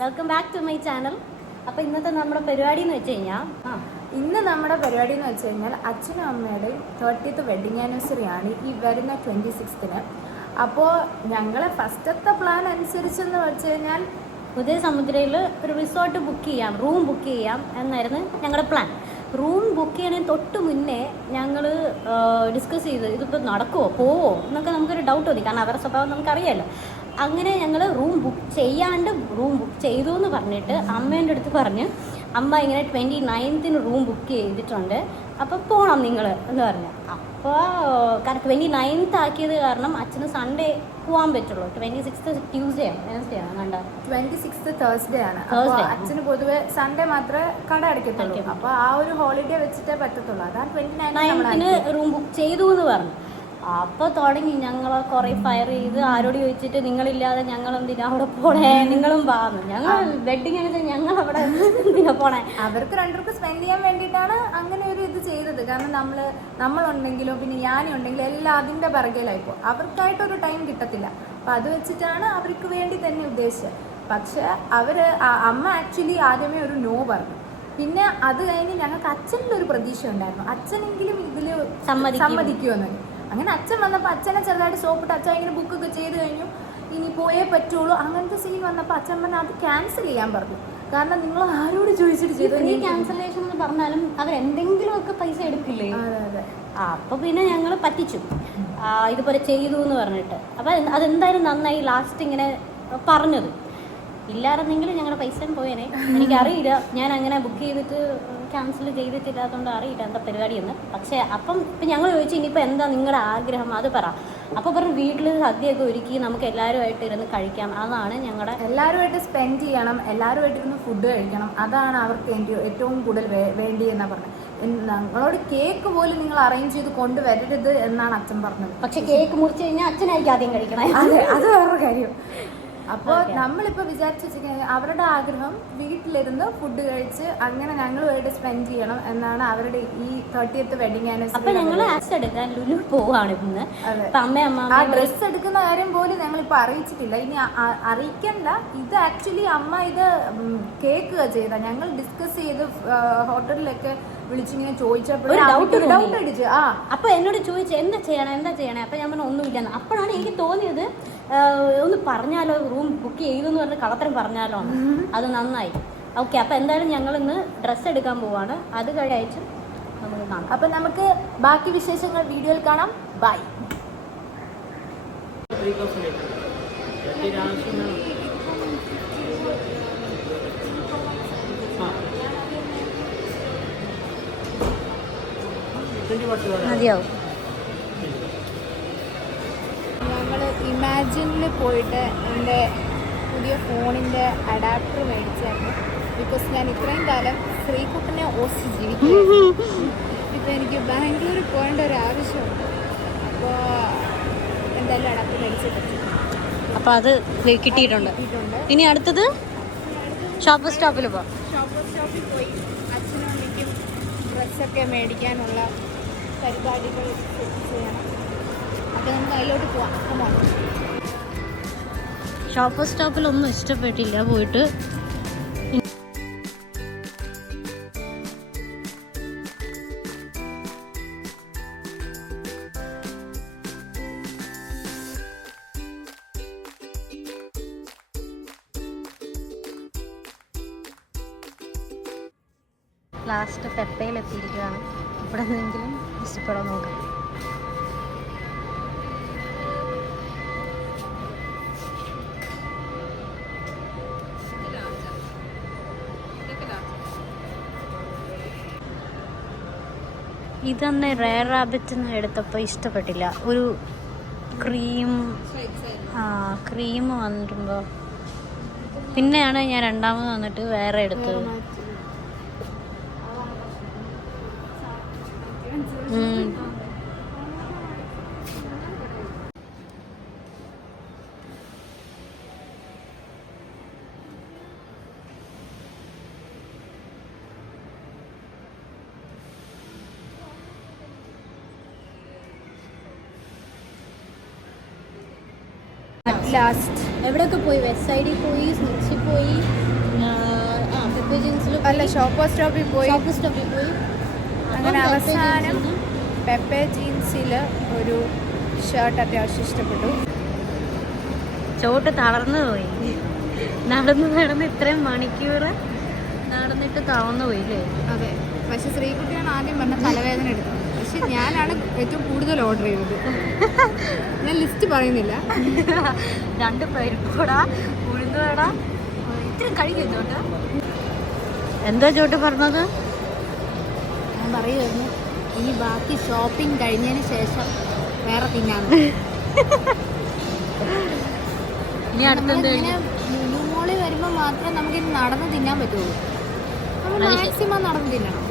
Welcome back to my channel. അപ്പോൾ ഇന്നത്തെ നമ്മുടെ പരിപാടി എന്ന് വെച്ച് കഴിഞ്ഞാൽ ഇന്ന് നമ്മുടെ പരിപാടി എന്ന് വെച്ച് കഴിഞ്ഞാൽ അച്ഛനും അമ്മയുടെയും 30th വെഡിങ് ആനിവേഴ്സറി ആണ് ഈ വരുന്ന 26th. അപ്പോൾ ഞങ്ങളെ ഫസ്റ്റത്തെ പ്ലാൻ അനുസരിച്ചെന്ന് വെച്ച് കഴിഞ്ഞാൽ പുതിയ സമുദ്രയിൽ ഒരു റിസോർട്ട് ബുക്ക് ചെയ്യാം, റൂം ബുക്ക് ചെയ്യാം എന്നായിരുന്നു ഞങ്ങളുടെ പ്ലാൻ. റൂം ബുക്ക് ചെയ്യുന്നതിന് തൊട്ട് മുന്നേ ഞങ്ങൾ ഡിസ്കസ് ചെയ്ത് ഇതിപ്പോൾ നടക്കുമോ പോവോ എന്നൊക്കെ നമുക്കൊരു ഡൗട്ട് തോന്നി, കാരണം അവരുടെ സ്വഭാവം നമുക്കറിയാമല്ലോ. അങ്ങനെ ഞങ്ങൾ റൂം ബുക്ക് ചെയ്യാണ്ട് റൂം ബുക്ക് ചെയ്തു എന്ന് പറഞ്ഞിട്ട് അമ്മേൻ്റെ അടുത്ത് പറഞ്ഞ് അമ്മ ഇങ്ങനെ 29th റൂം ബുക്ക് ചെയ്തിട്ടുണ്ട്, അപ്പോൾ പോകണം നിങ്ങൾ എന്ന് പറഞ്ഞു. അപ്പോൾ കാരണം 29th ആക്കിയത് കാരണം അച്ഛന് സൺഡേ പോകാൻ പറ്റുള്ളൂ. 26th ട്യൂസ്ഡേ ആണ്, വെനസ്ഡേ ആണ് കണ്ട. 26th തേഴ്സ്ഡേ ആണ്. അച്ഛന് പൊതുവെ സൺഡേ മാത്രമേ കട അടയ്ക്കത്തുള്ളൂ. അപ്പോൾ ആ ഒരു ഹോളിഡേ വെച്ചിട്ടേ പറ്റത്തുള്ളൂ. അതാണ് 29th റൂം ബുക്ക് ചെയ്തു എന്ന് പറഞ്ഞു. അപ്പോൾ തുടങ്ങി ഞങ്ങൾ കുറേ ഫയർ ചെയ്ത് ആരോട് ചോദിച്ചിട്ട് നിങ്ങളില്ലാതെ ഞങ്ങൾ എന്തിനാ അവിടെ പോണേ, നിങ്ങളും പാന്ന്. ഞങ്ങൾ വെഡിങ് ആണെങ്കിൽ ഞങ്ങൾ അവിടെ എന്തിനാ പോണേ. അവർക്ക് രണ്ടുപേർക്ക് സ്പെൻഡ് ചെയ്യാൻ വേണ്ടിയിട്ടാണ് അങ്ങനെ ഒരു ഇത് ചെയ്തത്. കാരണം നമ്മളുണ്ടെങ്കിലോ പിന്നെ ഞാനുണ്ടെങ്കിലും എല്ലാം അതിൻ്റെ പിറകിലായിപ്പോൾ അവർക്കായിട്ടൊരു ടൈം കിട്ടത്തില്ല. അപ്പം അത് വെച്ചിട്ടാണ് അവർക്ക് വേണ്ടി തന്നെ ഉദ്ദേശിച്ചത്. പക്ഷേ അമ്മ ആക്ച്വലി ആദ്യമേ ഒരു നോ പറഞ്ഞു. പിന്നെ അത് കഴിഞ്ഞ് ഞങ്ങൾക്ക് അച്ഛനിലൊരു പ്രതീക്ഷ ഉണ്ടായിരുന്നു, അച്ഛനെങ്കിലും ഇതിൽ സമ്മതിക്കുമെന്ന്. അങ്ങനെ അച്ഛൻ വന്നപ്പോൾ അച്ഛനെ ചെറുതായിട്ട് സോപ്പിട്ട് അച്ഛൻ ഇങ്ങനെ ബുക്കൊക്കെ ചെയ്ത് കഴിഞ്ഞു, ഇനി പോയേ പറ്റുള്ളൂ. അങ്ങനത്തെ സീൻ വന്നപ്പോൾ അച്ഛൻ പറഞ്ഞാൽ അത് ക്യാൻസൽ ചെയ്യാൻ പറഞ്ഞു. കാരണം നിങ്ങൾ ആരോട് ചോദിച്ചിട്ട് ചെയ്തു ക്യാൻസലേഷൻ എന്ന് പറഞ്ഞാലും അവരെന്തെങ്കിലുമൊക്കെ പൈസ എടുക്കില്ലേ. അതെ. അപ്പോൾ പിന്നെ ഞങ്ങൾ പറ്റിച്ചു, ഇതുപോലെ ചെയ്തു എന്ന് പറഞ്ഞിട്ട്. അപ്പോൾ അതെന്തായാലും നന്നായി ലാസ്റ്റ് ഇങ്ങനെ പറഞ്ഞത്. ഇല്ലായിരുന്നെങ്കിൽ ഞങ്ങളുടെ പൈസയും പോയേനെ. എനിക്കറിയില്ല, ഞാൻ അങ്ങനെ ബുക്ക് ചെയ്തിട്ട് ക്യാൻസൽ ചെയ്തിട്ടില്ലാത്തതുകൊണ്ട് അറിയില്ല എന്താ പരിപാടിയെന്ന്. പക്ഷേ ഇപ്പം ഞങ്ങൾ ചോദിച്ചു ഇനിയിപ്പോൾ എന്താ നിങ്ങളുടെ ആഗ്രഹം അത് പറ. അപ്പോൾ പറഞ്ഞു വീട്ടിൽ സദ്യയൊക്കെ ഒരുക്കി നമുക്ക് എല്ലാവരുമായിട്ട് ഇരുന്ന് കഴിക്കാം, അതാണ് ഞങ്ങളുടെ. എല്ലാവരുമായിട്ട് സ്പെൻഡ് ചെയ്യണം, എല്ലാവരുമായിട്ട് ഇരുന്ന് ഫുഡ് കഴിക്കണം, അതാണ് അവർക്ക് ഏറ്റവും കൂടുതൽ വേണ്ടിയെന്നാണ് പറഞ്ഞത്. ഞങ്ങളോട് കേക്ക് പോലും നിങ്ങൾ അറേഞ്ച് ചെയ്ത് കൊണ്ടുവരരുത് എന്നാണ് അച്ഛൻ പറഞ്ഞത്. പക്ഷെ കേക്ക് മുറിച്ച് കഴിഞ്ഞാൽ അച്ഛനായിരിക്കും ആദ്യം കഴിക്കണേ. അത് വേറൊരു കാര്യം. അപ്പോൾ നമ്മളിപ്പോൾ വിചാരിച്ചു വെച്ചിരിക്കുന്നത് അവരുടെ ആഗ്രഹം വീട്ടിലിരുന്ന് ഫുഡ് കഴിച്ച് അങ്ങനെ ഞങ്ങളുമായിട്ട് സ്പെൻഡ് ചെയ്യണം എന്നാണ് അവരുടെ ഈ 30th വെഡിങ് ആനിവേഴ്സറി. അപ്പോൾ ഞങ്ങൾ ഡ്രസ് എടുക്കാൻ ലുലു പോവാണ് ഇന്ന്. ആ ഡ്രസ്സ് എടുക്കുന്ന കാര്യം പോലും ഞങ്ങളിപ്പോൾ അറിയിച്ചിട്ടില്ല, ഇനി അറിയിക്കണ്ട. ഇത് ആക്ച്വലി അമ്മ ഇത് കേക്ക് ചെയ്ത ഞങ്ങൾ ഡിസ്കസ് ചെയ്ത് ഹോട്ടലിലൊക്കെ വിളിച്ചിങ്ങനെ ചോദിച്ചപ്പോൾ ഡൗട്ട് അടിച്ചു. അപ്പോൾ എന്നോട് ചോദിച്ചു എന്താ ചെയ്യണേ. അപ്പോൾ ഞാൻ പറഞ്ഞു ഒന്നുമില്ലെന്ന്. അപ്പോഴാണ് എനിക്ക് തോന്നിയത് ഒന്ന് പറഞ്ഞാലോ, റൂം ബുക്ക് ചെയ്തു എന്ന് പറഞ്ഞ് കള്ളത്തരം പറഞ്ഞാലോ. അത് നന്നായി. ഓക്കെ, അപ്പോൾ എന്തായാലും ഞങ്ങൾ ഇന്ന് ഡ്രസ്സ് എടുക്കാൻ പോവാണ്. അത് കഴിച്ച് നമുക്ക് കാണാം. അപ്പം നമുക്ക് ബാക്കി വിശേഷങ്ങൾ വീഡിയോയിൽ കാണാം. ബൈ. മതിയാവും. ഞങ്ങൾ ഇമാജിനിൽ പോയിട്ട് എൻ്റെ പുതിയ ഫോണിൻ്റെ അഡാപ്റ്റർ മേടിച്ചായിരുന്നു. ബിക്കോസ് ഞാൻ ഇത്രയും കാലം ശ്രീകുട്ടനെ ഓസ്റ്റ് ജീവിക്കുന്നു. ഇപ്പോൾ എനിക്ക് ബാംഗ്ലൂർ പോകേണ്ട ഒരു ആവശ്യമുണ്ട്. അപ്പോൾ എന്തായാലും അഡാപ്റ്റർ മേടിച്ചിട്ടുണ്ട്. അപ്പോൾ അത് കിട്ടിയിട്ടുണ്ട്. ഇനി അടുത്തത് ഷോപ്പ് സ്റ്റോപ്പിൽ പോകാം. ഷോപ്പിൽ പോയി അച്ഛനും അമ്മയ്ക്കും ഡ്രസ്സൊക്കെ മേടിക്കാനുള്ള പരിപാടികൾ ചെയ്യണം. അപ്പോൾ നമുക്ക് അതിലോട്ട് പോവാം. ഷോപ്പ് സ്റ്റോപ്പിലൊന്നും ഇഷ്ടപ്പെട്ടില്ല പോയിട്ട്. ലാസ്റ്റ് പെപ്പയിലെത്തിയിരിക്കുകയാണ്. ഇവിടെ നിന്നെങ്കിലും ഇഷ്ടപ്പെടാൻ നോക്കാം. ഇതന്നെ റെയർ റാബിറ്റ് എടുത്തപ്പോൾ ഇഷ്ടപ്പെട്ടില്ല. ഒരു ക്രീം വന്നിട്ടുമ്പോൾ പിന്നെയാണ് ഞാൻ രണ്ടാമത് വന്നിട്ട് വേറെ എടുത്തത്. ലാസ്റ്റ് എവിടെയൊക്കെ പോയി? വെസ്റ്റ് സൈഡിൽ പോയി, സ്നിച്ചിൽ പോയി, പെപ്പെ ജീൻസിൽ അല്ല ഷോപ്പിൽ പോയി. സ്റ്റോപ്പിൽ പോയി. അങ്ങനെ അവസാനം പെപ്പെ ജീൻസിൽ ഒരു ഷർട്ട് അത്യാവശ്യം ഇഷ്ടപ്പെട്ടു. ചോട്ട് തളർന്നു പോയി. നടന്ന് ഇത്രയും മണിക്കൂർ നടന്നിട്ട് തളർന്നു പോയില്ലേ? അതെ. പക്ഷെ ശ്രീകുട്ടിയാണ് ആദ്യം പറഞ്ഞ തലവേദന എടുത്തത്. പക്ഷെ ഞാനാണ് ഏറ്റവും കൂടുതൽ ഓർഡർ ചെയ്തത്. ഞാൻ ലിസ്റ്റ് പറയുന്നില്ല. 2 പരിപ്പുവട, ഉഴുന്നുവട, ഇത്രയും കഴിക്കും ചോട്ട്. എന്താ ചോട്ട് പറഞ്ഞത്? ഞാൻ പറയുമായിരുന്നു ഇനി ബാക്കി ഷോപ്പിംഗ് കഴിഞ്ഞതിന് ശേഷം വേറെ തിന്നാണ്. ഇനി അടുത്തെന്ത്? മോളിൽ വരുമ്പോൾ മാത്രമേ നമുക്കിത് നടന്ന് തിന്നാൻ പറ്റുള്ളൂ. നമ്മൾ മാക്സിമം നടന്ന് തിന്നണം.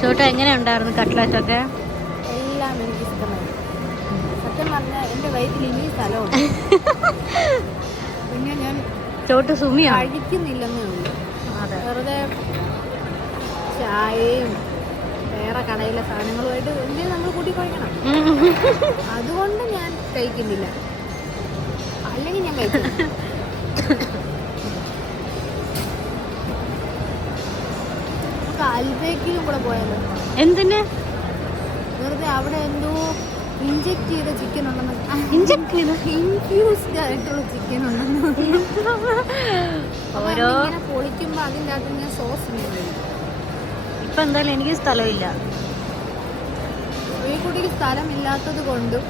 ചോട്ട എങ്ങനെ ഉണ്ടായിരുന്നു കട്ട്ലറ്റ് ഒക്കെ? എല്ലാം എനിക്ക് ഇഷ്ടമായി. സത്യം പറഞ്ഞാൽ എൻ്റെ വയറ്റിൽ ഇനി സ്ഥലമുണ്ട്. പിന്നെ ഞാൻ ചോട്ട് സുമിയാണ് കഴിക്കുന്നില്ലെന്നേ ഉള്ളൂ. അതെ. വെറുതെ ചായയും വേറെ കടയിലെ സാധനങ്ങളുമായിട്ട് എന്തെങ്കിലും നമ്മൾ കൂട്ടി കഴിക്കണം. അതുകൊണ്ട് ഞാൻ കഴിക്കുന്നില്ല. അല്ലെങ്കിൽ ഞാൻ കഴിക്കില്ല. നമുക്ക് അൽബേക്കിലും കൂടെ പോയാലോ? എന്തിന്? വെറുതെ അവിടെ എന്തോ ഇഞ്ചക്ട് ചെയ്ത ചിക്കൻ ഉണ്ടെന്ന്. ഇൻഫ്യൂസ്ഡ് ആയിട്ടുള്ള ചിക്കൻ ഉണ്ടെന്ന്. ഓരോ പൊളിക്കുമ്പോൾ അതിൻ്റെ അകത്ത് ഞാൻ സോസ് ഉണ്ട്. ഇപ്പം എന്തായാലും എനിക്ക് സ്ഥലമില്ല. ശ്രീകുട്ടിക്ക് സ്ഥലമില്ലാത്തത് കൊണ്ടും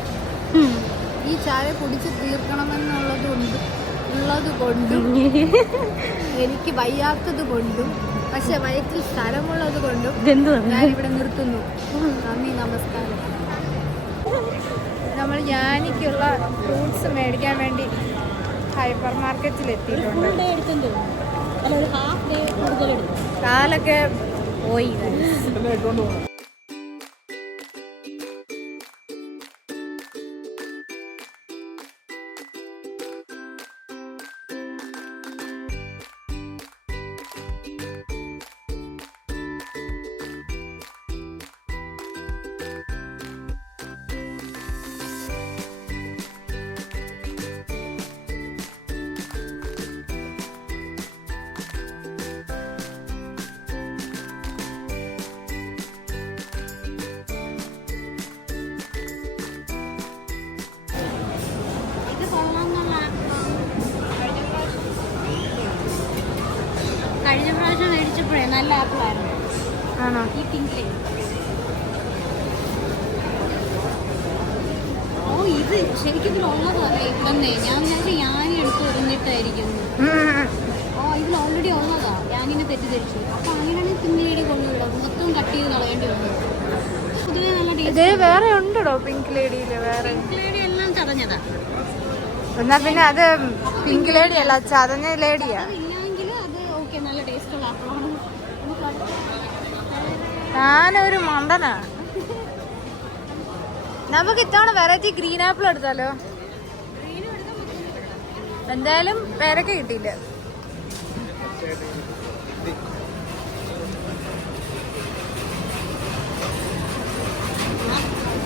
ഈ ചായ കുടിച്ച് തീർക്കണമെന്നുള്ളത് കൊണ്ടും എനിക്ക് വയ്യാത്തത് കൊണ്ടും പക്ഷെ വയറ്റിൽ സ്ഥലമുള്ളത് കൊണ്ടും ഞാനിവിടെ നിർത്തുന്നു. നന്ദി, നമസ്കാരം. നമ്മൾ ഞാനിക്കുള്ള ഫ്രൂട്ട്സ് മേടിക്കാൻ വേണ്ടി ഹൈപ്പർ മാർക്കറ്റിൽ എത്തിയിട്ടുണ്ട്. കാലൊക്കെ പോയി. കഴിഞ്ഞ പ്രാവശ്യം മേടിച്ചപ്പോഴേ നല്ല ആപ്പിളായിരുന്നു. ആണോ? ഈ പിങ്കിലേ. ഓ ഇത് ശരിക്കും ഇതിലുള്ളതല്ലേ ഇവിടെന്നേ? ഞാൻ ഞാനി എടുത്ത് എറിഞ്ഞിട്ടായിരിക്കും. ഓ ഇതിൽ ഓൾറെഡി ഉള്ളതാ. ഞാനിനെ തെറ്റിദ്ധരിച്ചു. അപ്പൊ അങ്ങനെയാണെങ്കിൽ പിങ്കിലേടി കൊണ്ടുവിടാം. മൊത്തം കട്ട് ചെയ്ത് കളയേണ്ടി വന്നു. പൊതുവെ നല്ല ടേസ്റ്റ്. വേറെ ഉണ്ടോ പിങ്ക് ലേഡിയില്? വേറെ പിങ്ക് ലേഡി എല്ലാം ചതഞ്ഞതാ. എന്നാ പിന്നെ അത് പിങ്ക് ലേഡി അല്ല, ചതഞ്ഞ ലേഡിയാ. അതില്ലെങ്കിൽ അത് ഓക്കെ, നല്ല ടേസ്റ്റുള്ള ആപ്പിളാണ്. ഞാനൊരു മണ്ടനാ. നമുക്ക് ഇത്തവണ വെറൈറ്റി ഗ്രീൻ ആപ്പിൾ എടുത്താലോ? എന്തായാലും പേരൊക്കെ കിട്ടിയില്ല.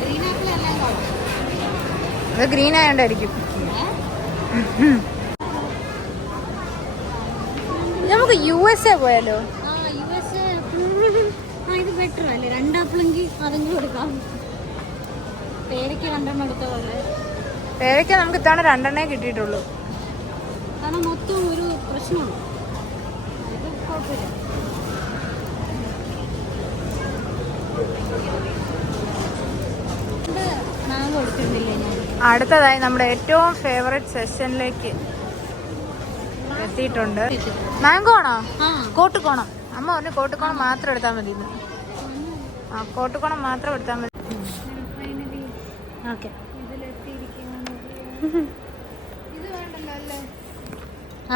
ഗ്രീൻ ആപ്പിൾ എല്ലാം കാണും. അത് ഗ്രീൻ ആയോണ്ടായിരിക്കും. നമുക്ക് USA പോയാലോ? USA. ഇത് ബെറ്റർ അല്ലേ? 2 ആപ്പിളെങ്കിൽ അതെങ്കിലും എടുക്കാം. പേരയ്ക്ക് 2 എടുത്ത പോലെ. പേരയ്ക്ക് നമുക്ക് ഇത്തവണ 2 കിട്ടിയിട്ടുള്ളൂ. കാരണം മൊത്തം ഒരു പ്രശ്നമാണ്. ഇത് കുഴപ്പമില്ല. മാങ്ങ എടുത്തിട്ടില്ലേ ഞാൻ? അടുത്തതായി നമ്മുടെ ഏറ്റവും ഫേവറേറ്റ് സെഷനിലേക്ക് എത്തിയിട്ടുണ്ട്. മാംഗോ ആണോ? കോട്ടുകോണം. അമ്മ പറഞ്ഞു കോട്ടുകോണം മാത്രം എടുത്താൽ മതി. കോട്ടുകോണം മാത്രം എടുത്താൽ മതി. ഓക്കെ.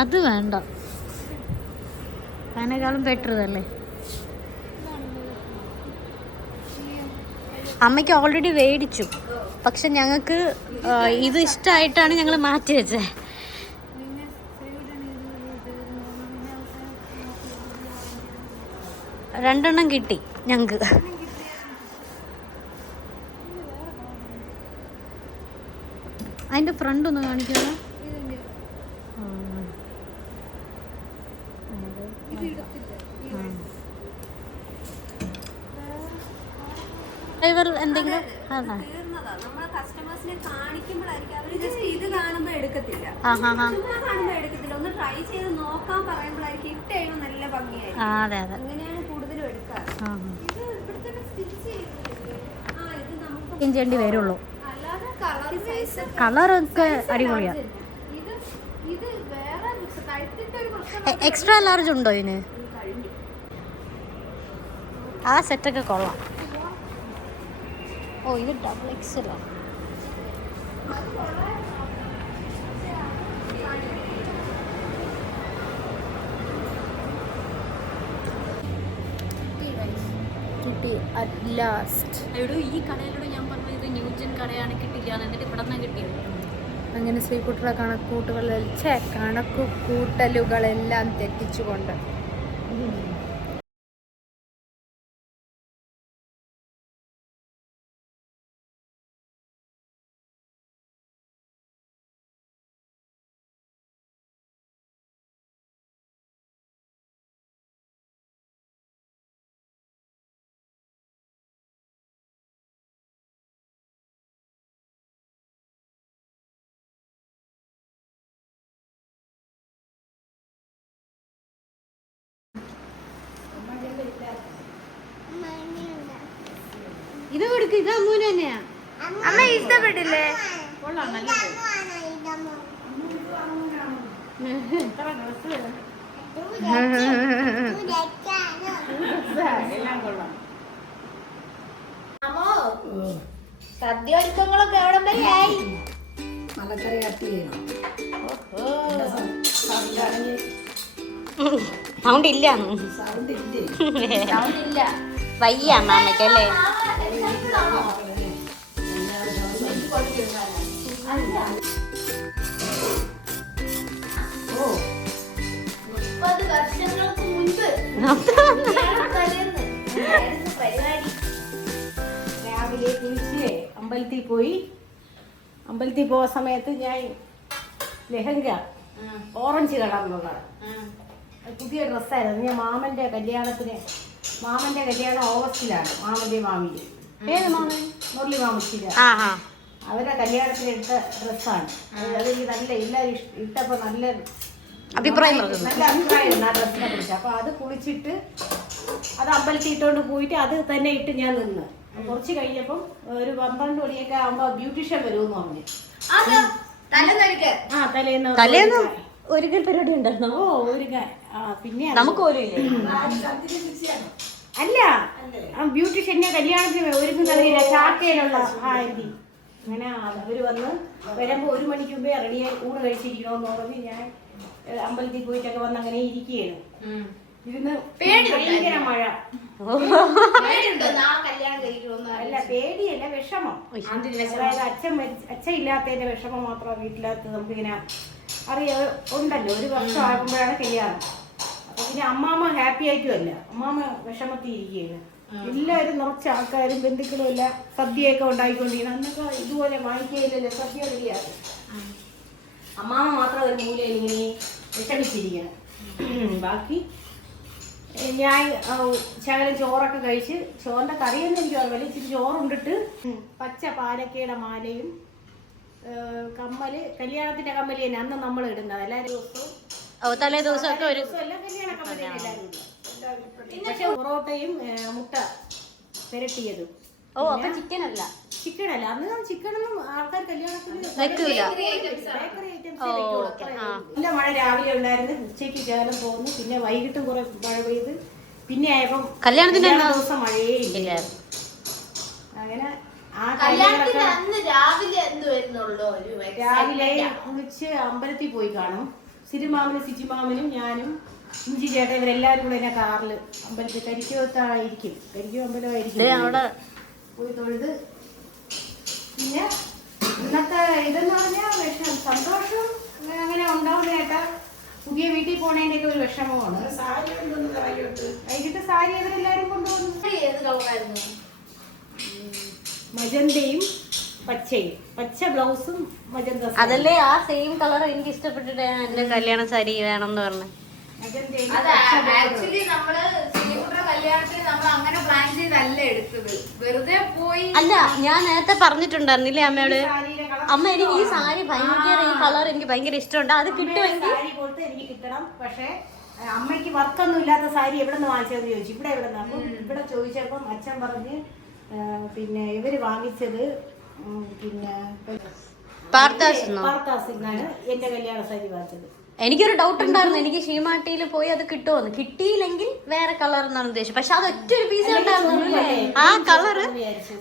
അത് വേണ്ട. അതിനേക്കാളും ബെറ്റർ ഇതല്ലേ? അമ്മയ്ക്ക് ഓൾറെഡി മേടിച്ചു. പക്ഷെ ഞങ്ങൾക്ക് ഇത് ഇഷ്ടമായിട്ടാണ് ഞങ്ങൾ മാറ്റി വെച്ചത്. 2 കിട്ടി ഞങ്ങൾക്ക്. അതിൻ്റെ ഫ്രണ്ട് ഒന്ന് കാണിക്കാമോ? എന്തെങ്കിലും അതാ തീർന്നതാ. നമ്മള് കസ്റ്റമേഴ്സിനെ കാണിക്കുമ്പോഴായിരിക്കും അവര് ജസ്റ്റ് ഇത് കാണുമ്പോ എടുക്കത്തില്ല, ആ ഹാ ഹാ ചുമ്മാ കാണുമ്പോ എടുക്കത്തില്ല. ഒന്ന് ട്രൈ ചെയ്ത് നോക്കാൻ പറയുമ്പോഴായിരിക്കും ഇട്ട് കഴിയുമ്പോൾ നല്ല ഭംഗിയായിരിക്കും. അതെ അതെ അങ്ങനെയാണ് കൂടുതലും എടുക്കാറ്. ഇത് ഇവിടുത്തെ സ്റ്റിച്ച് ചെയ്തില്ലേ, ഇത് നമുക്ക് ചേഞ്ച് ചെയ്യേണ്ടി വരുള്ളൂ. അല്ലാതെ കളർ സൈസ് കളറൊക്കെ അടിപൊളിയാ. ഇത് ഇത് വേറെ കഴുത്തിന്റെ ഒരു പ്രശ്നം. എക്സ്ട്രാ ലാർജ് ഉണ്ടോ ഇതിന്? കഴിഞ്ഞു. ആ സെറ്റൊക്കെ കൊള്ളാം. ഓ ഇത് ഡബിൾ എക്സലോ. കിട്ടി അറ്റ് ലാസ്റ്റ്. എവിടെ ഈ കടയിലൂടെ ഞാൻ പറഞ്ഞത് ഇത് ന്യൂജൻ കടയാണ്, കിട്ടില്ല. എന്നിട്ട് ഇവിടെ നിന്ന് കിട്ടിയത്. അങ്ങനെ ശ്രീകുട്ടിയുടെ കണക്കുകൂട്ടലുകളെല്ലാം തെറ്റിച്ചുകൊണ്ട് ഇത് കൊടുക്ക്. ഇത് അമ്മൂന് തന്നെയാ. അമ്മ ഇഷ്ടപ്പെട്ടില്ലേ? കൊള്ളാം, നല്ലത്. എല്ലാം കൊള്ളാം. സദ്യ ഒരുക്കങ്ങളൊക്കെ എവിടം വരെ ആയി? മലക്കറി കട്ട് ചെയ്യണം. സൗണ്ട് ഇല്ല, സൗണ്ട് ഇല്ലേ? ഇല്ല. വയ്യ മാമയ്ക്കല്ലേ. ഓ 30 വർഷങ്ങൾക്ക് മുൻപ് പരിപാടി. രാവിലെ കുളിച്ച് അമ്പലത്തിൽ പോയി. അമ്പലത്തിൽ പോകുന്ന സമയത്ത് ഞാൻ ലെഹങ്ക ഓറഞ്ച് കളറിലുള്ളതാണ്, പുതിയ ഡ്രസ്സായിരുന്നു. ഞാൻ മാമൻ്റെ കല്യാണം ഓഗസ്റ്റിലാണ്. മാമൻ്റെ മാമിയിൽ ഏത് മാമൻ? മുരളി മാമിച്ചില്ല, ആ ആ അവരുടെ കല്യാണത്തിന് എടുത്ത ഡ്രസ്സാണ്. അതെനിക്ക് നല്ല എല്ലാവരും ഇട്ടപ്പോൾ നല്ല അഭിപ്രായം നല്ല അഭിപ്രായമായിരുന്നു ആ ഡ്രസ്സിനെ കുറിച്ച്. അപ്പോൾ അത് കുളിച്ചിട്ട് അത് അമ്പലത്തിൽ ഇട്ടുകൊണ്ട് പോയിട്ട് അത് തന്നെ ഇട്ട് ഞാൻ നിന്ന്. കുറച്ച് കഴിഞ്ഞപ്പം ഒരു 12 മണിയൊക്കെ ആകുമ്പോൾ ബ്യൂട്ടീഷ്യൻ വരുമെന്ന് പറഞ്ഞു. തലേന്ന് ഒരുക്കൽ പരിപാടി ഉണ്ടായിരുന്നോ? ഓ ഒരു പിന്നെ നമുക്ക് പോലും ഇല്ലേ. അല്ല, ബ്യൂട്ടീഷ്യന്റെ കല്യാണത്തിന് ഒരുങ്ങുന്ന ചാക്കയിലുള്ള ആന്റി. അങ്ങനെ അവര് വന്ന് വരുമ്പോ 1 മണിക്ക് മുമ്പേ റെഡിയായി ഊണ് കഴിച്ചിരിക്കണമെന്ന് പറഞ്ഞ് ഞാൻ അമ്പലത്തിൽ പോയിട്ടൊക്കെ വന്ന് അങ്ങനെ ഇരിക്കുകയാണ്. ഇരുന്ന് ഭയങ്കര മഴ. അല്ല, പേടിയല്ല, വിഷമം. അതായത് അച്ഛൻ ഇല്ലാത്തതിന്റെ വിഷമം മാത്രം. വീട്ടിനകത്ത് നമുക്കിങ്ങനെ അറിയാ ഉണ്ടല്ലോ, 1 വർഷം ആകുമ്പോഴാണ് കല്യാണം. അപ്പൊ പിന്നെ അമ്മാമ്മ ഹാപ്പി ആയിട്ടും അല്ല, അമ്മാമ്മ വിഷമത്തിൽ ഇരിക്കുകയാണ്. എല്ലാവരും നിറച്ച ആൾക്കാരും ബന്ധുക്കളും എല്ലാം സദ്യയൊക്കെ ഉണ്ടായിക്കൊണ്ടിരിക്കണം. അന്നൊക്കെ ഇതുപോലെ വാങ്ങിക്കുകയില്ലല്ലോ, സദ്യ റെഡിയാകും. അമ്മാമ്മ മാത്രം ഒരു മൂലയിൽ ഇങ്ങനെ വിഷമിച്ചിരിക്കണം. ബാക്കി ഞാൻ ശകലം ചോറൊക്കെ കഴിച്ച്, ചോറിൻ്റെ കറിയൊന്നും എനിക്ക് ഓർമ്മയില്ല, ഇച്ചിരി ചോറുണ്ടിട്ട് പച്ച പാലക്കയുടെ മാലയും കമ്മല്, കല്യാണത്തിന്റെ കമ്മല് തന്നെ അന്ന് നമ്മൾ ഇടുന്നത്. എല്ലാ ദിവസവും തലേ ദിവസമൊക്കെ ഒരു കല്യാണ കമ്മല് എല്ലാവരും ഇടും. പക്ഷെ പൊറോട്ടയും മുട്ട പെരട്ടിയതും. ഓ അപ്പൊ ചിക്കൻ അല്ല, ചിക്കനല്ല. അന്ന് ചിക്കനൊന്നും ആൾക്കാർ കല്യാണത്തിന് വെക്കൂല. Bakery items. നല്ല മഴ രാവിലെ ഉണ്ടായിരുന്നു, ഉച്ചയ്ക്ക് ശകലം പോന്നു, പിന്നെ വൈകിട്ടും കുറെ മഴ പെയ്ത്, പിന്നെ ആയപ്പം കല്യാണത്തിന്റെ ദിവസം മഴയേ ഇല്ല. അങ്ങനെ ആ രാവിലെ കുളിച്ച് അമ്പലത്തിൽ പോയി കാണും. സിരിമാമനും സിജിമാമനും ഞാനും ഇഞ്ചി ചേട്ടൻ ഇവരെല്ലാവരും കൂടെ എന്നെ കാറിൽ അമ്പലത്തിൽ കരിക്കുവത്തായിരിക്കും, കരിക്കു അമ്പലമായിരിക്കും, അവിടെ പോയി തൊഴുത്. പിന്നെ ഇന്നത്തെ ഇതെന്ന് പറഞ്ഞാൽ സന്തോഷം അങ്ങനെ ഉണ്ടാവുന്ന കേട്ടാ, പുതിയ വീട്ടിൽ പോണതിന്റെ ഒക്കെ ഒരു വിഷമമാണ്. വൈകിട്ട് സാരി അവരെല്ലാരും കൊണ്ടുവന്നു. മജന്തയും പച്ചയും, പച്ച ബ്ലൗസും മജന്ത. അതല്ലേ ആ സെയിം കളർ എനിക്ക് ഇഷ്ടപ്പെട്ടിട്ട് എന്റെ കല്യാണ സാരി വേണം എന്ന് പറഞ്ഞു. മജന്തയും ആക്ച്വലി നമ്മള് കല്യാണത്തിന് നമ്മൾ അങ്ങനെ പ്ലാൻ ചെയ്തല്ല എടുത്തത്, വെറുതെ പോയി. അല്ല, ഞാൻ നേരത്തെ പറഞ്ഞിട്ടുണ്ടായിരുന്നില്ലേ അമ്മയോട്, അമ്മ എനിക്ക് ഈ സാരി ഭയങ്കര, ഈ കളർ എനിക്ക് ഭയങ്കര ഇഷ്ടമുണ്ട്, അത് കിട്ടുമെങ്കിൽ സാരി പോലത്തെ എനിക്ക് കിട്ടണം. പക്ഷേ അമ്മയ്ക്ക് വർക്കൊന്നും ഇല്ലാത്ത സാരി എവിടെ നിന്ന് വാങ്ങിച്ചതെന്ന് ചോദിച്ചു. ഇവിടെ എവിടെ നിന്ന്? അപ്പം ഇവിടെ ചോദിച്ചപ്പം അച്ഛൻ പറഞ്ഞ് പിന്നെ ഇവര് വാങ്ങിച്ചത് പിന്നെ പാർത്താസിന്നാണ് എന്റെ കല്യാണ സാരി വാങ്ങിച്ചത്. എനിക്കൊരു ഡൗട്ട് ഉണ്ടായിരുന്നു, എനിക്ക് ഷീമാട്ടിയിൽ പോയി അത് കിട്ടുമോന്ന്. കിട്ടിയില്ലെങ്കിൽ വേറെ കളർ എന്നാണ് ഉദ്ദേശിച്ചത്. പക്ഷെ അത് ഒറ്റൊരു പീസ് ഉണ്ടായിരുന്നു, ആ കളറ്,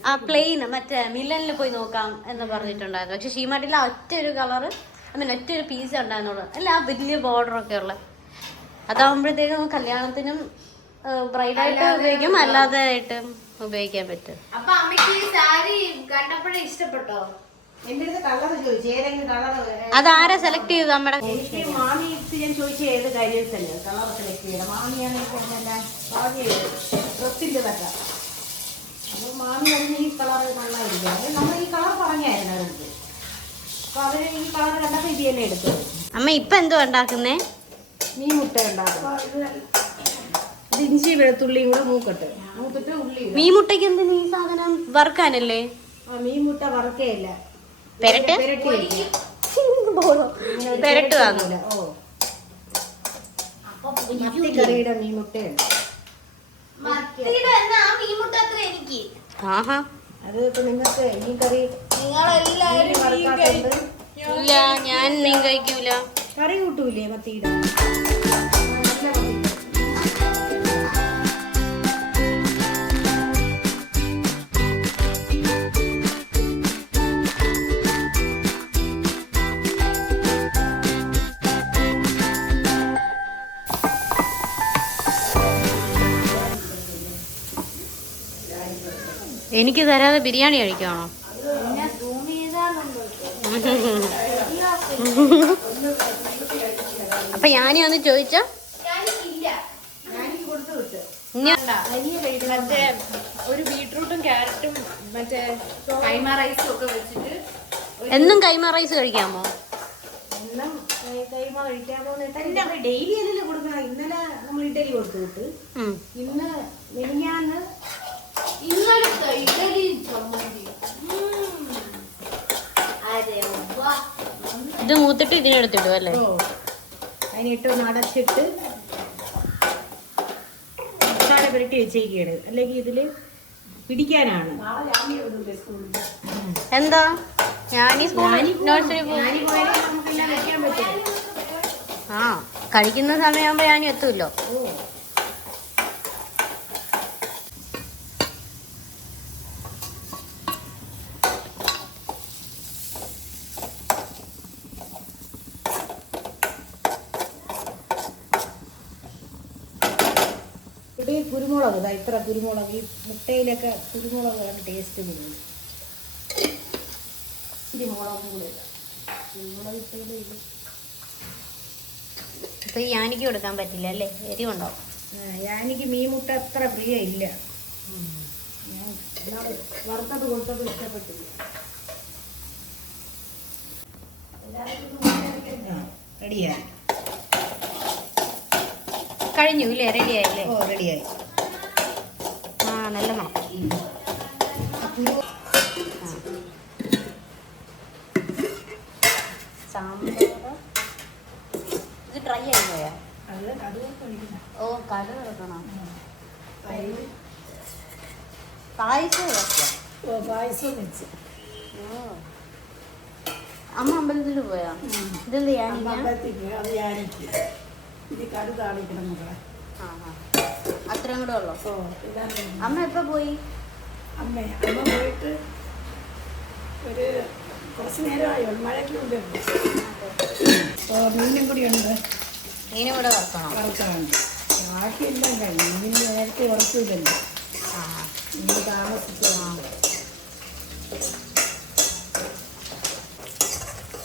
ആ പ്ലെയിൻ മറ്റേ മില്ലനിൽ പോയി നോക്കാം എന്ന് പറഞ്ഞിട്ടുണ്ടായിരുന്നു. പക്ഷെ ഷീമാട്ടിയിൽ ആ ഒറ്റൊരു കളറ്, ഒറ്റൊരു പീസ് ഉണ്ടായിരുന്നുള്ളൂ. അല്ല, ആ വലിയ ബോർഡർ ഒക്കെ ഉള്ള അതാവുമ്പോഴത്തേക്കും കല്യാണത്തിനും ബ്രൈഡായിട്ട് ഉപയോഗിക്കും, അല്ലാതെ ആയിട്ടും ഉപയോഗിക്കാൻ പറ്റും. അപ്പൊ അമ്മയ്ക്ക് ഈ സാരി കണ്ടപ്പോഴേ ഇഷ്ടപ്പെട്ടോ? എന്റെ അടുത്ത് കളർ ചോദിച്ചു, ഏതെങ്കിലും കളർ. അതാരാ സെലക്ട് ചെയ്തത് നമ്മുടെ? എനിക്ക് മാമി ഞാൻ ചോദിച്ചു ഏത് കാര്യത്തില് കളർ സെലക്ട് ചെയ്യണം. മാമിയാണ് ഡ്രസ്സിന്റെ തട്ട. അപ്പൊ മാമി പറഞ്ഞ ഈ കളർ നന്നായിരിക്കും. അത് നമ്മൾ ഈ കളർ പറഞ്ഞായിരുന്നു അവർക്ക്. അപ്പൊ അവര് ഈ കളർ കണ്ടപ്പോ ഇത് തന്നെ എടുത്തത്. അമ്മ ഇപ്പൊ എന്തോ ഉണ്ടാക്കുന്നേ? മീൻ മുട്ട ഉണ്ടാക്കും. ഇത് ഇഞ്ചി വെളുത്തുള്ളിയും കൂടെ മൂക്കിട്ട് ഉള്ളി. മീൻ മുട്ടയ്ക്ക് എന്തിനു ഈ സാധനം? വറുക്കാനല്ലേ? ആ, മീൻ മുട്ട വറുക്കയില്ല, പെരട്ട് പെരട്ട് വാങ്ങൂല. ഓ, മത്തിക്കറിയുടെ മീൻ മുട്ടയുണ്ട്. ആഹാ, അത് ഇപ്പൊ നിങ്ങൾക്ക് ഈ കറി നിങ്ങളെല്ലാരും വറുക്കാറുണ്ട്. ഇല്ല, ഞാൻ മീൻ കഴിക്കൂല. കറി കൂട്ടൂലേ മത്തിയുടെ? നല്ല മത്തി. എനിക്ക് തരാതെ ബിരിയാണി കഴിക്കണോ? അപ്പൊ ഞാനീ ഒന്ന് ചോദിച്ച മറ്റേ ഒരു ബീട്രൂട്ടും ക്യാരറ്റും മറ്റേ കൈമ റൈസും ഒക്കെ വെച്ചിട്ട് എന്നും കൈമ റൈസ് കഴിക്കാമോ? എന്നും കൈമ കഴിക്കാമോ? ഡെയിലി അല്ലല്ലോ കൊടുക്കണം. ഇന്നലെ നമ്മൾ ഇഡലി കൊടുത്തു വിട്ട്, ഇന്ന് മെനിഞ്ഞാന്ന് ഇത് മൂത്തിട്ട് ഇതിനെടുത്തിടും അല്ലേ? അതിനിട്ട് ഒന്ന് അടച്ചിട്ട് മസാല പുരട്ടി വെച്ചേക്കാണ്. അല്ലെങ്കിൽ ഇതില് പിടിക്കാനാണ്. എന്താ നഴ്സറി വെക്കാൻ പറ്റും. ആ, കഴിക്കുന്ന സമയമാകുമ്പോ ഞാനും എത്തുമല്ലോ. ഇവിടെ കുരുമുളക്, ഇത്ര കുരുമുളക്, ഈ മുട്ടയിലൊക്കെ കുരുമുളകാണ് ടേസ്റ്റ് കൂടുതൽ. ഇത്തിരി മുളകും കൂടെ ഇല്ല. കുരുമുളക് ഇട്ടതിൽ ഇത് ഇപ്പൊ ഈ യാനിക്ക് കൊടുക്കാൻ പറ്റില്ല അല്ലേ? എരിവുണ്ടോ? എനിക്ക് മീൻ മുട്ട അത്ര പ്രിയ ഇല്ല. ഞാൻ വറുത്തത് കൊടുത്തത് ഇഷ്ടപ്പെട്ടില്ല. റെഡിയായി കഴിഞ്ഞു ഇല്ലേ? റെഡി ആയില്ലേ? ഓ, റെഡിയായി. ആ, നല്ല മണം. സാമ്പാർ ഇത് ട്രൈ ആയി പോയാ? ഓ, കട കിടക്കണം. പായസം വെക്കാം. പായസം വെച്ച് അമ്മ അമ്പലത്തിൽ പോയാ? ഇതെന്ത് യാനിക്കാ? അത് ഞാനിക്ക് ഇത് കടു താളിക്കണം മക്കളെ. അത്രയും കൂടെ ഉള്ളോ? ഓ, ഇതാണ് അമ്മ എപ്പോ പോയി? അമ്മ പോയിട്ട് ഒരു കുറച്ച് നേരമായോ? മഴയ്ക്ക് മുമ്പേ. ഓ, മീനും കൂടി ഉണ്ട്. മീനും കൂടെ വറുക്കാനുണ്ട്. ബാക്കിയെല്ലാം കഴിഞ്ഞു. മീൻ നേരത്തെ ഉറപ്പില്ലല്ലോ. മീൻ താമസിച്ചു.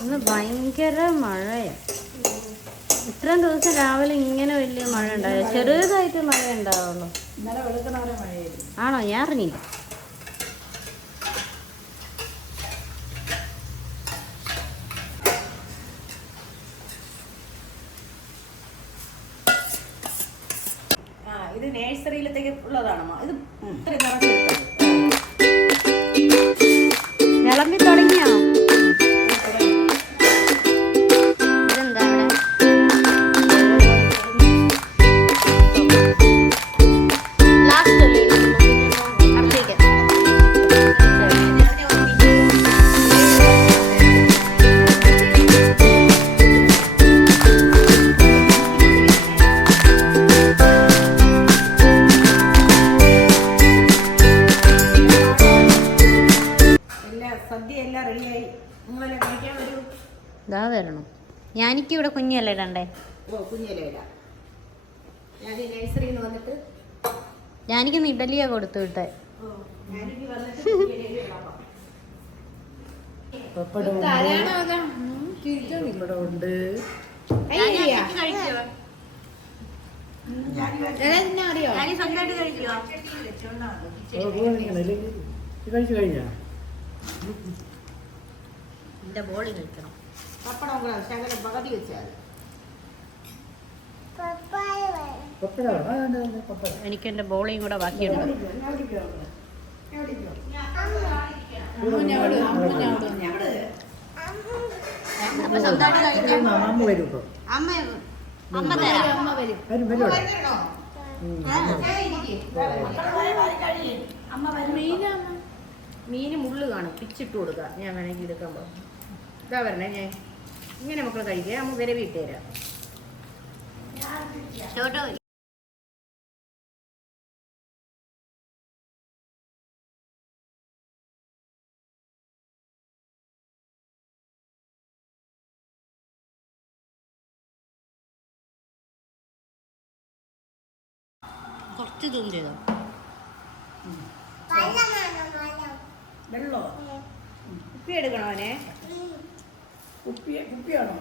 ഇന്ന് ഭയങ്കര മഴയാ. ഇത്രയും ദിവസം രാവിലെ ഇങ്ങനെ വലിയ മഴ ഉണ്ടായോ? ചെറുതായിട്ട് മഴ ഉണ്ടാവുള്ളൂ. ഇന്നലെ വെളുക്കണവരെ മഴയായിരുന്നു. ആണോ? ഞാൻ അറിഞ്ഞില്ല. ഇത് നേഴ്സറിയിലത്തേക്ക് ഉള്ളതാണമ്മ. ഇത് ഇത്രയും നിറഞ്ഞെടുത്തത്. വിളമ്പി തുടങ്ങിയോ? ഇതെന്താ ഇവിടെ? ലാസ്റ്റ് അല്ലേ അടുത്തേക്ക്. സദ്യ എല്ലാം റെഡിയായി. നിങ്ങളെല്ലാം കഴിക്കാൻ വരൂ. ഇതാ വരണം. ഞാനിക്ക് ഇവിടെ കുഞ്ഞല്ലേ ഇടണ്ടേ? ഓ കുഞ്ഞില ഇടാം. ഞാൻ ഈ നഴ്സറിയിൽ നിന്ന് വന്നിട്ട് ഞാനിക്കൊന്ന് ഇഡലിയാ കൊടുത്തു വിട്ടെ. ഞാനിക്ക് വന്നിട്ട് കുഞ്ഞില ഇടാം. എന്റെ ബോളി കഴിക്കണം. പപ്പടം കൂടെ ശകലം പകുതി വെച്ചാൽ എനിക്ക് എന്റെ ബോളിയും കൂടെ ബാക്കിയുണ്ട്. അപ്പൊ സ്വന്തമായിട്ട് കഴിക്കാം. അമ്മ തരാം. മീന് മുള്ളു കാണും, പിച്ചിട്ട് കൊടുക്കുക. ഞാൻ വേണമെങ്കിൽ എടുക്കാൻ പോകും. ഇതാ വരണേ. ഞാൻ ഇങ്ങനെ മക്കൾ കഴിക്കുക. അമ്മ വിരവി ഇട്ട് തരാം. കുറച്ച് ഇതും ചെയ്തോ. വെള്ളോ കുപ്പി എടുക്കണോ? അവനെ കുപ്പിയാണോ?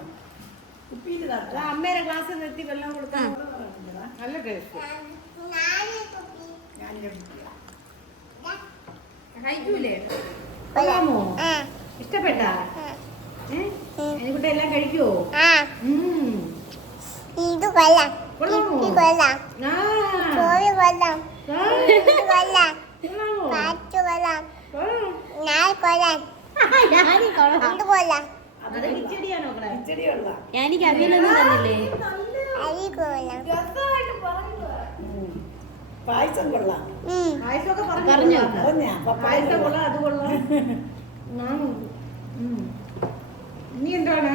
കുപ്പിയിൽ അമ്മേരെ ഗ്ലാസ് നിർത്തി വെള്ളം കൊടുക്കാൻ നല്ല ടേസ്റ്റ്. കഴിക്കൂലേ? കൊള്ളാമോ? ഇഷ്ടപ്പെട്ടാ? എനിക്കുട്ടി എല്ലാം കഴിക്കുവോ? കൊള്ളാമോ? ഞാനിക്ക് അവിയലൊന്നും തന്നില്ലേ? പായസം കൊള്ളാം. പറഞ്ഞോ? പായസം കൊള്ളാം, അത് കൊള്ളാം. ഇനി എന്താണ്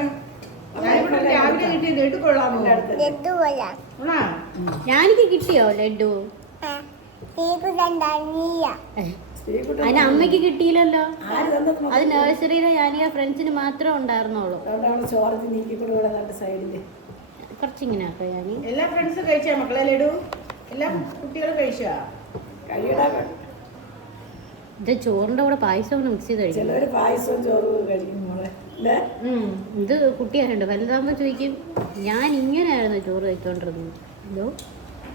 രാവിലെ കിട്ടിയ ലഡു കൊള്ളാമോ? ഞാനിക്ക് കിട്ടിയോ ലഡു? അതിന് അമ്മയ്ക്ക് കിട്ടിയില്ലല്ലോ. അത് നഴ്സറിയിലെ ഞാനീ ഫ്രണ്ട്സിന് മാത്രമേ ഉണ്ടായിരുന്നുള്ളൂ. കുറച്ചിങ്ങനെ ആട്ടോ ഞാൻ. എല്ലാ ഫ്രണ്ട്സും കഴിച്ചാ മക്കളെ ലഡു? എല്ലാ കുട്ടികളും കഴിച്ചാ? ഇത് ചോറിന്റെ കൂടെ പായസം കൊണ്ട് മിക്സ് ചെയ്ത് കഴിക്കും. ഇത് കുട്ടിയാരുണ്ട് വലുതാകുമ്പോ ചോദിക്കും ഞാൻ ഇങ്ങനെയായിരുന്നു ചോറ് കഴിച്ചോണ്ടിരുന്നത്. ഇതോ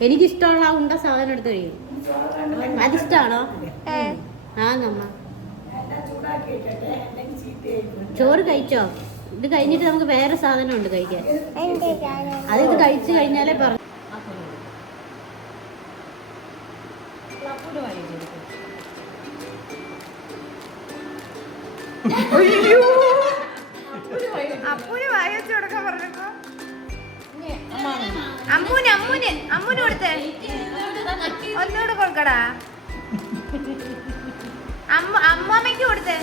എനിക്കിഷ്ടമുള്ള ഉണ്ട സാധനം എടുത്ത് കഴിയും. അതിഷ്ടാണോ? നമ്മ ചോറ് കഴിച്ചോ? ഇത് കഴിഞ്ഞിട്ട് നമുക്ക് വേറെ സാധനം ഉണ്ട് കഴിക്കാൻ. അതിത് കഴിച്ചു കഴിഞ്ഞാലേ പറഞ്ഞു. അമ്മൂന് വായ വെച്ച് കൊടുക്കാൻ പറഞ്ഞപ്പോ അമ്മൂന് കൊടുത്തേ. ഒന്നുകൂടെ കൊടുക്കടാ. അമ്മമ്മയ്ക്ക് കൊടുത്തേ.